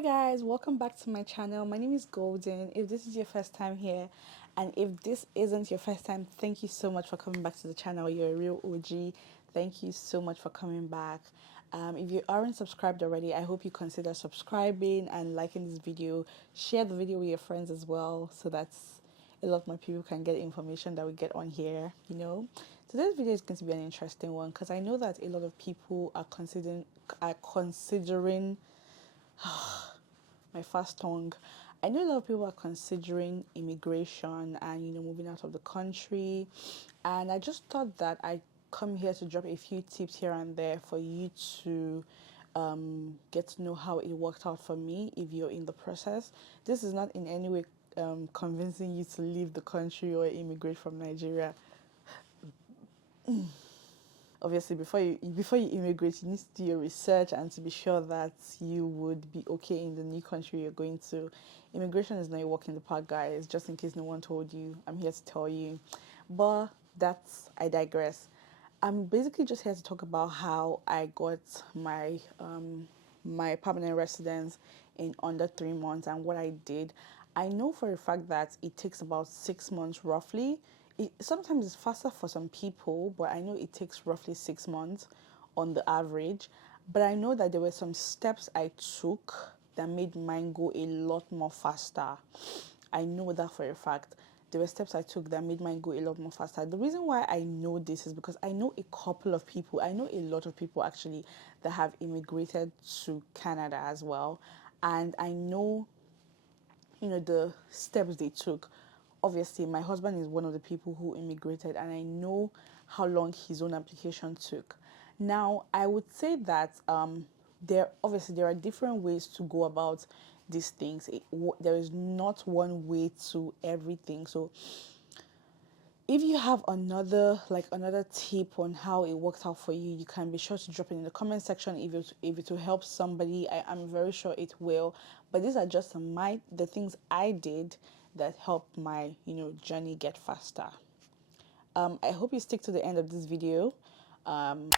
Hi guys, welcome back to my channel. My name is Golden. If this is your first time here, and if this isn't your first time, thank you so much for coming back to the channel. You're a real OG. Thank you so much for coming back. If you aren't subscribed already, I hope you consider subscribing and liking this video. Share the video with your friends as well, so that a lot more people can get information that we get on here. Today's video is going to be an interesting one because I know that a lot of people are considering my fast tongue. I know a lot of people are considering immigration and moving out of the country, and I just thought that I'd come here to drop a few tips here and there for you to get to know how it worked out for me if you're in the process. This is not in any way convincing you to leave the country or immigrate from Nigeria. Obviously, before you immigrate, you need to do your research and to be sure that you would be okay in the new country you're going to. Immigration is not a walk in the park, guys. Just in case no one told you, I'm here to tell you. But I digress. I'm basically just here to talk about how I got my my permanent residence in under 3 months and what I did. I know for a fact that it takes about 6 months roughly. Sometimes it's faster for some people, but I know it takes roughly 6 months on the average. But I know that there were some steps I took that made mine go a lot more faster. I know that for a fact. There were steps I took that made mine go a lot more faster. The reason why I know this is because I know a couple of people, I know a lot of people actually that have immigrated to Canada as well. And I know, the steps they took. Obviously, my husband is one of the people who immigrated, and I know how long his own application took. Now, I would say that there are different ways to go about these things. There is not one way to everything. So if you have another tip on how it worked out for you, you can be sure to drop it in the comment section. If it will help somebody, I'm very sure it will. But these are just the things I did that helped my journey get faster. I hope you stick to the end of this video. Some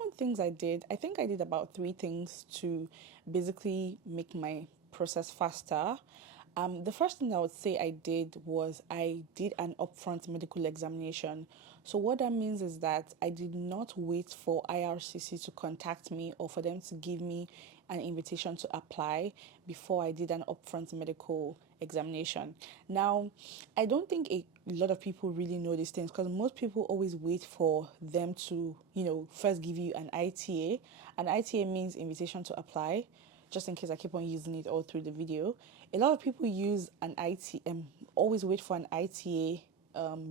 of the things I did, I think I did about 3 things to basically make my process faster. The first thing I would say I did was I did an upfront medical examination. So what that means is that I did not wait for IRCC to contact me or for them to give me an invitation to apply before I did an upfront medical examination. Now, I don't think a lot of people really know these things because most people always wait for them to, first give you an ITA. An ITA means invitation to apply, just in case I keep on using it all through the video. A lot of people use an ITA, always wait for an ITA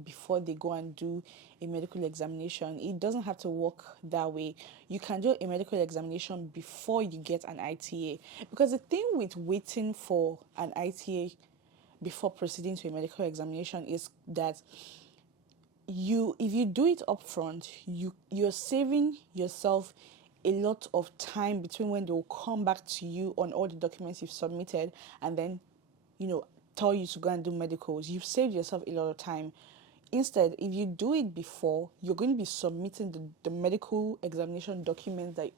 before they go and do a medical examination. It doesn't have to work that way. You can do a medical examination before you get an ITA, because the thing with waiting for an ITA before proceeding to a medical examination is that if you do it up front, you're saving yourself a lot of time between when they will come back to you on all the documents you've submitted and then tell you to go and do medicals. You've saved yourself a lot of time. Instead, if you do it before, you're going to be submitting the medical examination documents that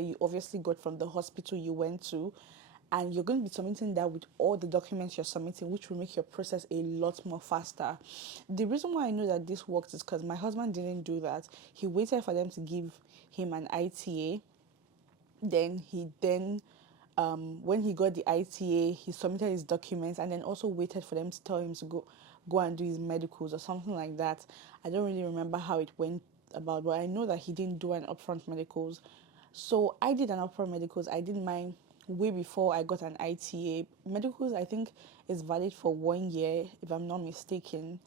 you obviously got from the hospital you went to, and you're going to be submitting that with all the documents you're submitting, which will make your process a lot more faster. The reason why I know that this works is because my husband didn't do that. He waited for them to give him an ITA. Then when he got the ITA, he submitted his documents and then also waited for them to tell him to go and do his medicals or something like that. I don't really remember how it went about, but I know that he didn't do an upfront medicals. So I did an upfront medicals. I did mine way before I got an ITA. Medicals, I think, is valid for 1 year, if I'm not mistaken.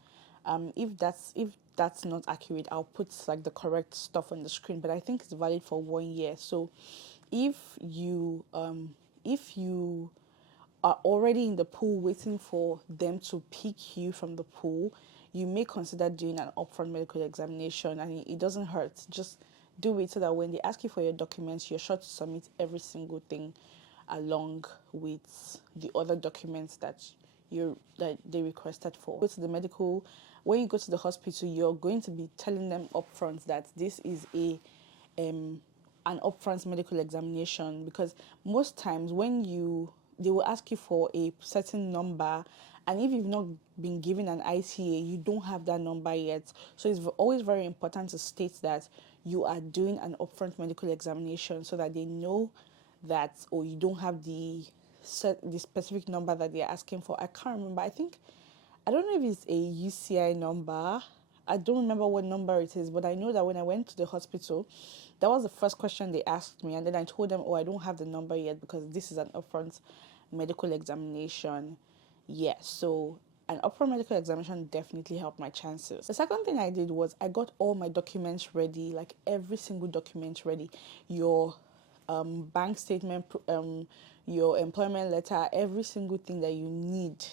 If that's not accurate, I'll put the correct stuff on the screen, but I think it's valid for 1 year. So if you are already in the pool waiting for them to pick you from the pool, you may consider doing an upfront medical examination, and it doesn't hurt. Just do it so that when they ask you for your documents, you're sure to submit every single thing along with the other documents that that they requested for. Go to the medical. When you go to the hospital, you're going to be telling them upfront that this is an upfront medical examination, because most times they will ask you for a certain number, and if you've not been given an ITA, you don't have that number yet. So it's always very important to state that you are doing an upfront medical examination, so that they know that, or you don't have the specific number that they're asking for. I can't remember. I don't know if it's a UCI number. I don't remember what number it is, but I know that when I went to the hospital, that was the first question they asked me, and then I told them, oh, I don't have the number yet because this is an upfront medical examination. Yeah, so an upfront medical examination definitely helped my chances. The second thing I did was I got all my documents ready, like every single document ready. Your bank statement, your employment letter, every single thing that you need,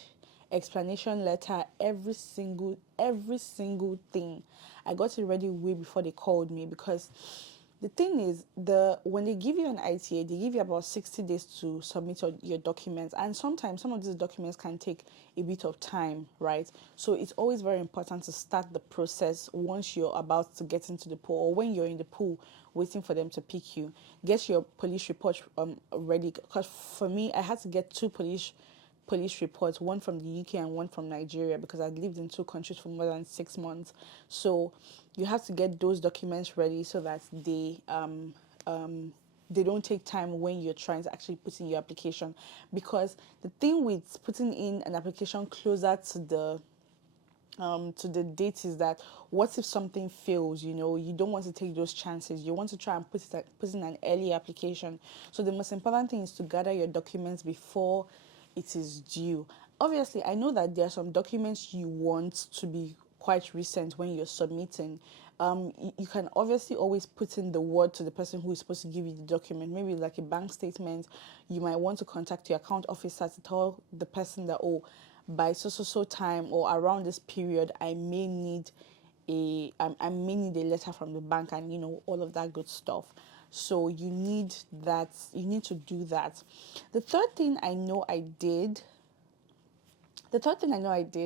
explanation letter, every single thing. I got it ready way before they called me, because the thing is, when they give you an ITA, they give you about 60 days to submit your documents, and sometimes some of these documents can take a bit of time, right? So it's always very important to start the process once you're about to get into the pool, or when you're in the pool waiting for them to pick you. Get your police report ready, because for me, I had to get two police reports, one from the UK and one from Nigeria, because I'd lived in two countries for more than 6 months. So you have to get those documents ready so that they don't take time when you're trying to actually put in your application. Because the thing with putting in an application closer to the date is that, what if something fails? You don't want to take those chances. You want to try and put in an early application. So the most important thing is to gather your documents before it is due. Obviously, I know that there are some documents you want to be quite recent when you're submitting. You can obviously always put in the word to the person who is supposed to give you the document. Maybe like a bank statement. You might want to contact your account officer to tell the person that, oh, by so time or around this period, I may need a letter from the bank, and all of that good stuff. So you need to do that. The third thing I know I did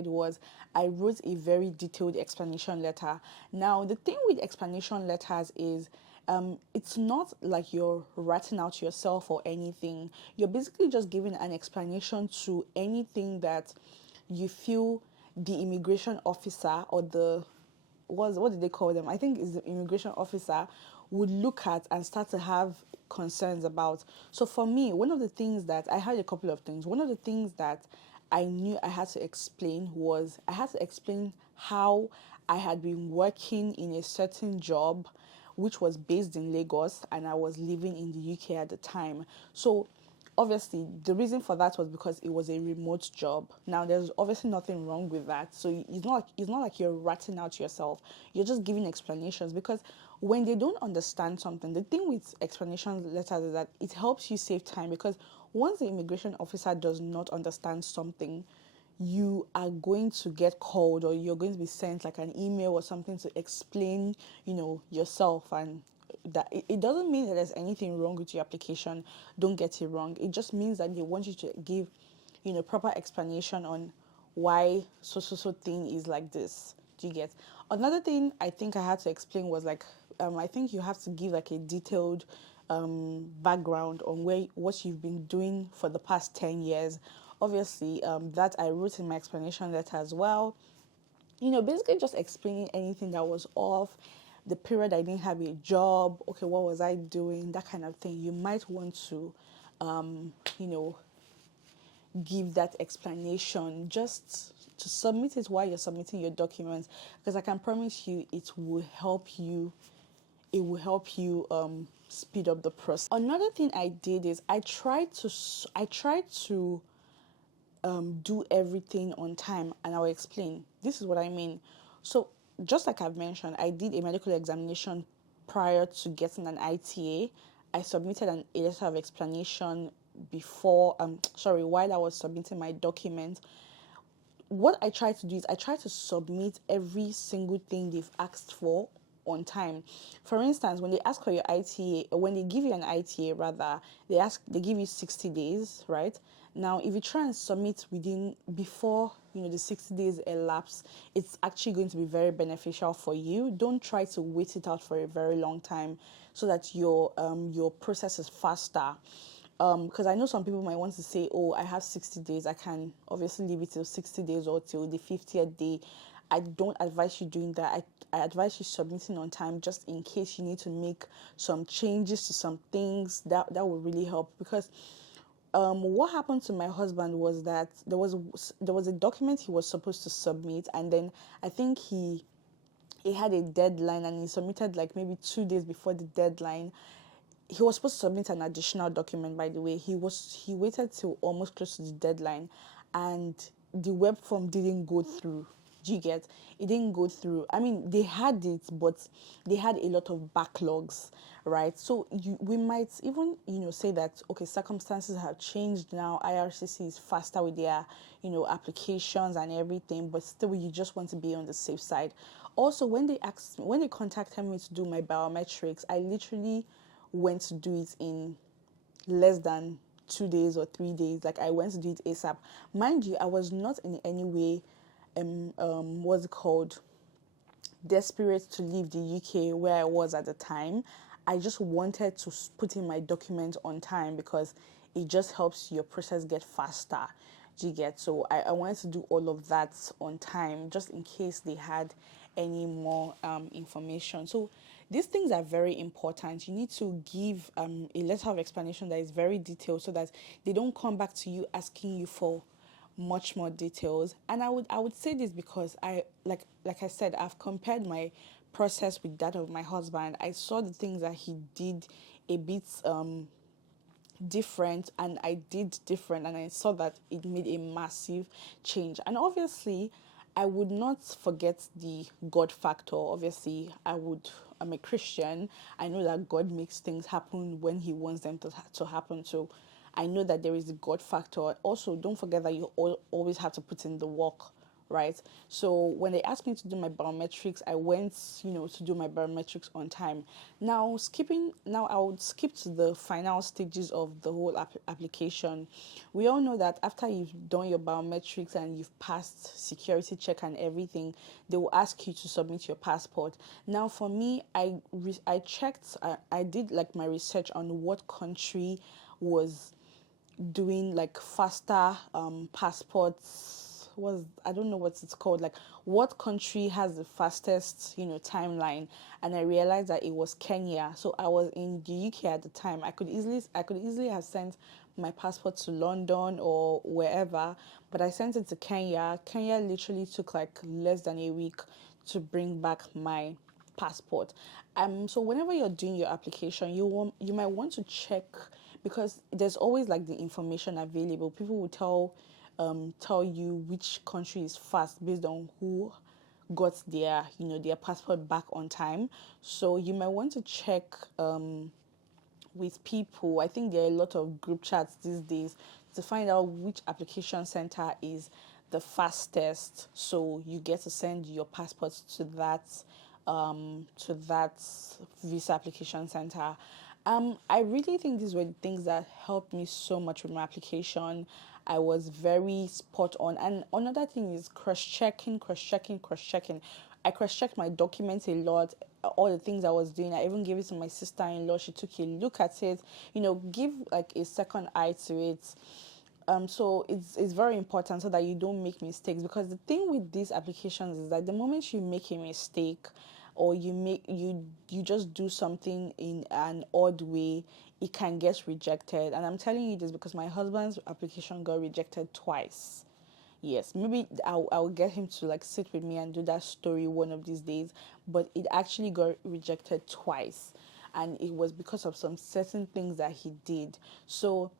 was I wrote a very detailed explanation letter. Now, the thing with explanation letters is it's not like you're writing out yourself or anything. You're basically just giving an explanation to anything that you feel the immigration officer, or what did they call them? I think it's the immigration officer, would look at and start to have concerns about. So for me, one of the things that I had a couple of things. One of the things that I knew I had to explain was I had to explain how I had been working in a certain job which was based in Lagos, and I was living in the UK at the time. So obviously, the reason for that was because it was a remote job. Now, there's obviously nothing wrong with that. So it's not like you're ratting out yourself. You're just giving explanations, because when they don't understand something, the thing with explanation letters is that it helps you save time, because once the immigration officer does not understand something, you are going to get called, or you're going to be sent like an email or something to explain, yourself. And that it doesn't mean that there's anything wrong with your application. Don't get it wrong. It just means that they want you to give, proper explanation on why so thing is like this. Do you get? Another thing I think I had to explain was like, I think you have to give like a detailed background on what you've been doing for the past 10 years. Obviously, that I wrote in my explanation letter as well. Basically just explaining anything that was off, the period I didn't have a job, okay, what was I doing, that kind of thing. You might want to, give that explanation just to submit it while you're submitting your documents, because I can promise you it will help you speed up the process. Another thing I did is I tried to do everything on time, and I'll explain. This is what I mean. So just like I've mentioned, I did a medical examination prior to getting an ITA. I submitted a letter of explanation while I was submitting my document. What I try to do is I try to submit every single thing they've asked for on time. For instance, when they ask for your ITA, or when they give you an ITA rather, they give you 60 days, right? Now, if you try and submit within before the 60 days elapse, it's actually going to be very beneficial for you. Don't try to wait it out for a very long time so that your process is faster. Because I know some people might want to say, oh, I have 60 days, I can obviously leave it till 60 days or till the 50th day. I don't advise you doing that. I advise you submitting on time, just in case you need to make some changes to some things. That will really help. Because what happened to my husband was that there was a document he was supposed to submit, and then I think he had a deadline, and he submitted like maybe 2 days before the deadline. He was supposed to submit an additional document, by the way. He waited till almost close to the deadline, and the web form didn't go through. Do you get? It didn't go through. I mean, they had it, but they had a lot of backlogs, right? So we might even say that, okay, circumstances have changed now. IRCC is faster with their applications and everything, but still you just want to be on the safe side. Also, when they contacted me to do my biometrics, I literally went to do it in less than 2 days or 3 days. Like, I went to do it ASAP. Mind you, I was not in any way what's it called, desperate to leave the UK where I was at the time. I just wanted to put in my document on time because it just helps your process get faster. Do you get? So I wanted to do all of that on time, just in case they had any more information. So these things are very important. You need to give a letter of explanation that is very detailed, so that they don't come back to you asking you for much more details. And I would say this because like I said, I've compared my process with that of my husband. I saw the things that he did a bit different, and I did different, and I saw that it made a massive change. And obviously, I would not forget the God factor. Obviously, I'm a Christian. I know that God makes things happen when he wants them to happen. So I know that there is a God factor. Also, don't forget that you always have to put in the work, right? So when they asked me to do my biometrics, I went, to do my biometrics on time. Now, I would skip to the final stages of the whole application. We all know that after you've done your biometrics and you've passed security check and everything, they will ask you to submit your passport. Now, for me, I checked, I did like my research on what country was doing like faster passports. I don't know what it's called, like what country has the fastest timeline, and I realized that it was Kenya. So I was in the UK at the time. I could easily have sent my passport to London or wherever, but I sent it to Kenya. Kenya literally took like less than a week to bring back my passport. So whenever you're doing your application, you might want to check, because there's always like the information available. People will tell you which country is fast based on who got their passport back on time. So you might want to check with people. I think there are a lot of group chats these days to find out which application center is the fastest. So you get to send your passport to that visa application center. I really think these were the things that helped me so much with my application. I was very spot on. And another thing is cross-checking. I cross-checked my documents a lot, all the things I was doing. I even gave it to my sister-in-law. She took a look at it, give like a second eye to it. So it's very important so that you don't make mistakes, because the thing with these applications is that the moment you make a mistake, or you just do something in an odd way, it can get rejected. And I'm telling you this because my husband's application got rejected twice. Yes, maybe I'll get him to like sit with me and do that story one of these days, but it actually got rejected twice, and it was because of some certain things that he did. So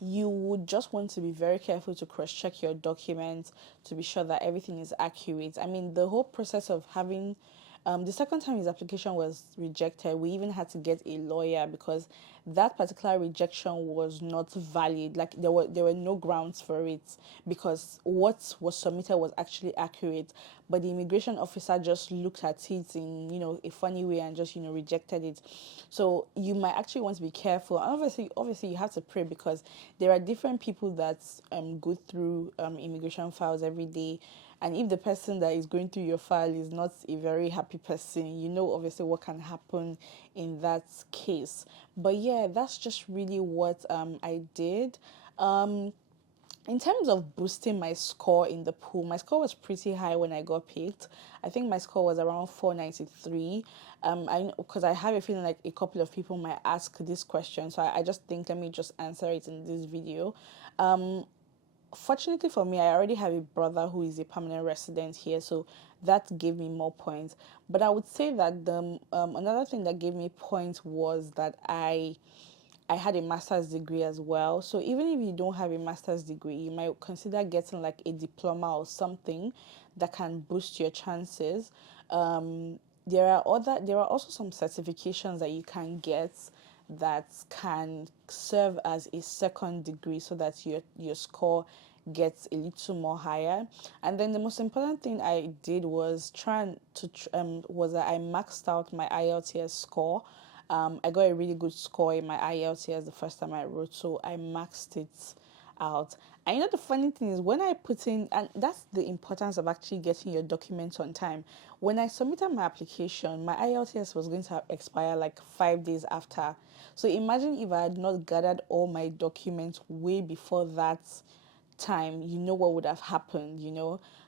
you would just want to be very careful to cross-check your documents to be sure that everything is accurate. I mean, the whole process of having The second time his application was rejected, we even had to get a lawyer because that particular rejection was not valid. Like there were no grounds for it because what was submitted was actually accurate, but the immigration officer just looked at it in a funny way and just rejected it. So you might actually want to be careful. And obviously you have to pray because there are different people that go through immigration files every day. And if the person that is going through your file is not a very happy person, obviously what can happen in that case. But yeah, that's just really what I did. In terms of boosting my score in the pool, my score was pretty high when I got picked. I think my score was around 493. Because I have a feeling like a couple of people might ask this question, so I just think let me just answer it in this video. Fortunately for me, I already have a brother who is a permanent resident here, so that gave me more points. But I would say that the another thing that gave me points was that I had a master's degree as well. So even if you don't have a master's degree, you might consider getting like a diploma or something that can boost your chances. There are also some certifications that you can get that can serve as a second degree so that your score gets a little more higher. And then the most important thing I did was was that I maxed out my IELTS score. I got a really good score in my IELTS the first time I wrote, so I maxed it out. And the funny thing is when I put in, and that's the importance of actually getting your documents on time. When I submitted my application, my IELTS was going to expire like 5 days after. So imagine if I had not gathered all my documents way before that time, what would have happened.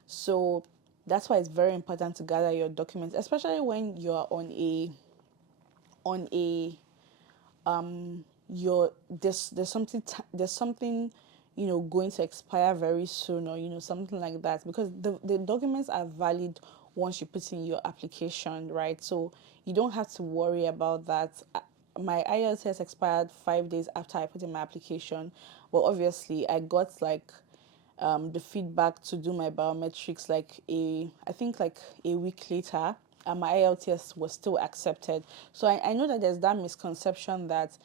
So that's why it's very important to gather your documents, especially when you're on a you're there's something going to expire very soon, or something like that, because the documents are valid once you put in your application, right? So you don't have to worry about that. My IELTS expired 5 days after I put in my application, but obviously I got like the feedback to do my biometrics I think like a week later, and my IELTS was still accepted. So I know that there's that misconception that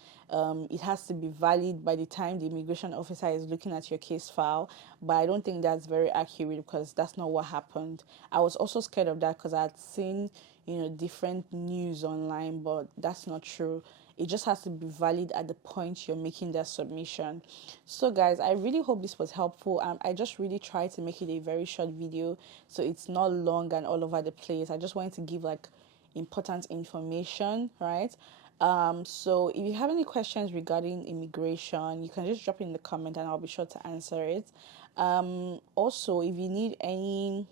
it has to be valid by the time the immigration officer is looking at your case file, but I don't think that's very accurate because that's not what happened. I was also scared of that because I had seen different news online, but that's not true. It just has to be valid at the point you're making that submission. So guys, I really hope this was helpful. I just really tried to make it a very short video so it's not long and all over the place. I just wanted to give like important information, right? So if you have any questions regarding immigration, you can just drop it in the comment and I'll be sure to answer it. Also, if you need any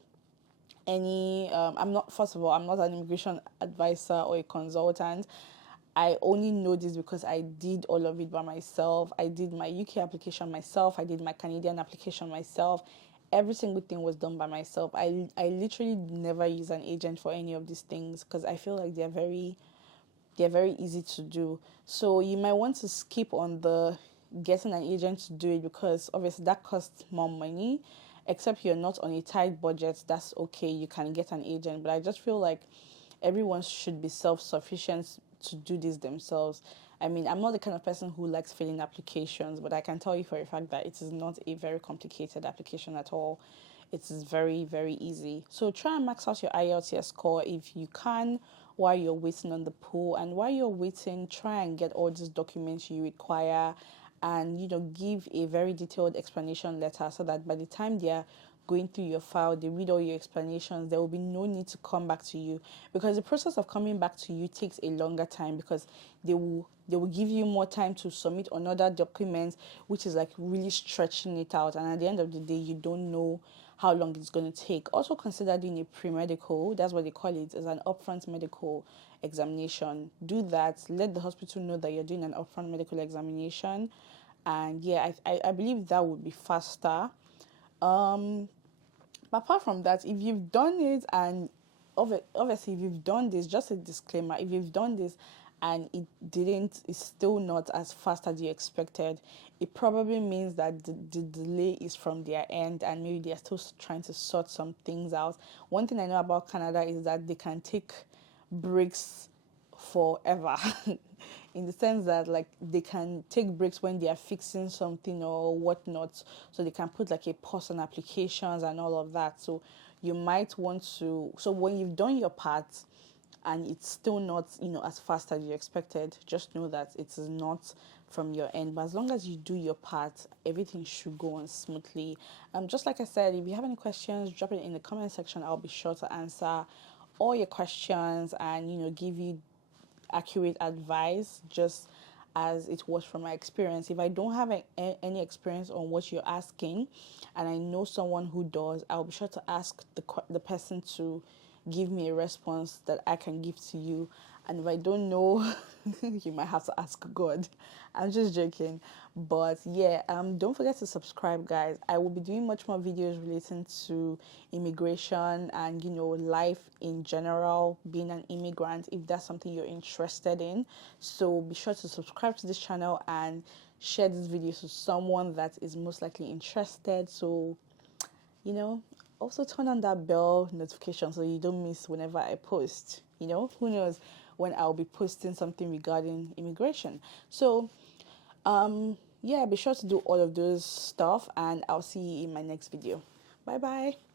I'm not, first of all, I'm not an immigration advisor or a consultant. I only know this because I did all of it by myself. I did my UK application myself. I did my Canadian application myself. Every single thing was done by myself. I literally never use an agent for any of these things because I feel like they're very easy to do. So you might want to skip on the getting an agent to do it because obviously that costs more money. Except you're not on a tight budget, that's okay. You can get an agent. But I just feel like everyone should be self-sufficient to do this themselves. I mean, I'm not the kind of person who likes filling applications, but I can tell you for a fact that it is not a very complicated application at all. It is very, very easy. So try and max out your IELTS score if you can while you're waiting on the pool. And while you're waiting, try and get all these documents you require and give a very detailed explanation letter so that by the time they're going through your file, they read all your explanations, there will be no need to come back to you because the process of coming back to you takes a longer time because they will give you more time to submit another document, which is like really stretching it out, and at the end of the day you don't know how long it's going to take. Also consider doing a pre-medical, that's what they call it, as an upfront medical examination. Do that, let the hospital know that you're doing an upfront medical examination, and yeah, I believe that would be faster. But apart from that, if you've done it and obviously if you've done this, just a disclaimer, if you've done this and it's still not as fast as you expected, it probably means that the delay is from their end and maybe they're still trying to sort some things out. One thing I know about Canada is that they can take breaks forever. In the sense that like they can take breaks when they are fixing something or whatnot, so they can put like a pause on applications and all of that. So you might want to, so when you've done your part and it's still not, as fast as you expected, just know that it is not from your end. But as long as you do your part, everything should go on smoothly. Just like I said, if you have any questions, drop it in the comment section. I'll be sure to answer all your questions and give you accurate advice, just as it was from my experience. If I don't have any experience on what you're asking and I know someone who does, I'll be sure to ask the person to give me a response that I can give to you. And if I don't know, you might have to ask God. I'm just joking. But yeah, don't forget to subscribe, guys. I will be doing much more videos relating to immigration and life in general, being an immigrant, if that's something you're interested in. So be sure to subscribe to this channel and share this video to someone that is most likely interested. So also turn on that bell notification so you don't miss whenever I post. Who knows when I'll be posting something regarding immigration. So yeah, be sure to do all of those stuff and I'll see you in my next video. Bye bye.